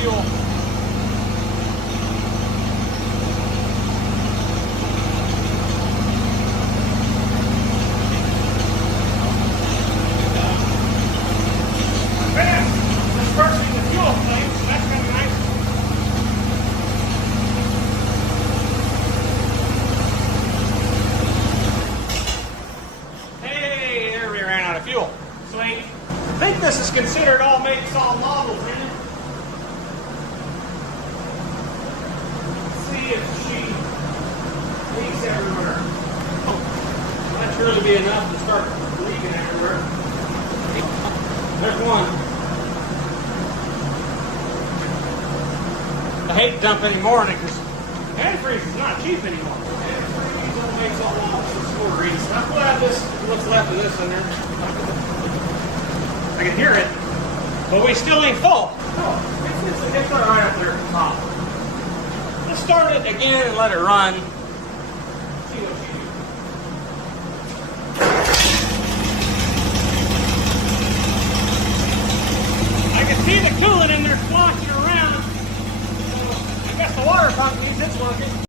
fuel. Dispersing the fuel flame, so that's kind of nice. Hey, there we ran out of fuel. Sweet. I think this is considered all made solid models, isn't it? Let's see if she leaks everywhere. Oh, that should really be enough to start leaking everywhere. There's one. I hate to dump any more in it because antifreeze is not cheap anymore. Antifreeze only makes all models for school reasons. I'm glad this what's left of this in there. I can hear it, but we still ain't full. Oh, it's right up there at the top. Let's start it again and let it run. See what she do. I can see the coolant in there sloshing around. I guess the water pump needs its working.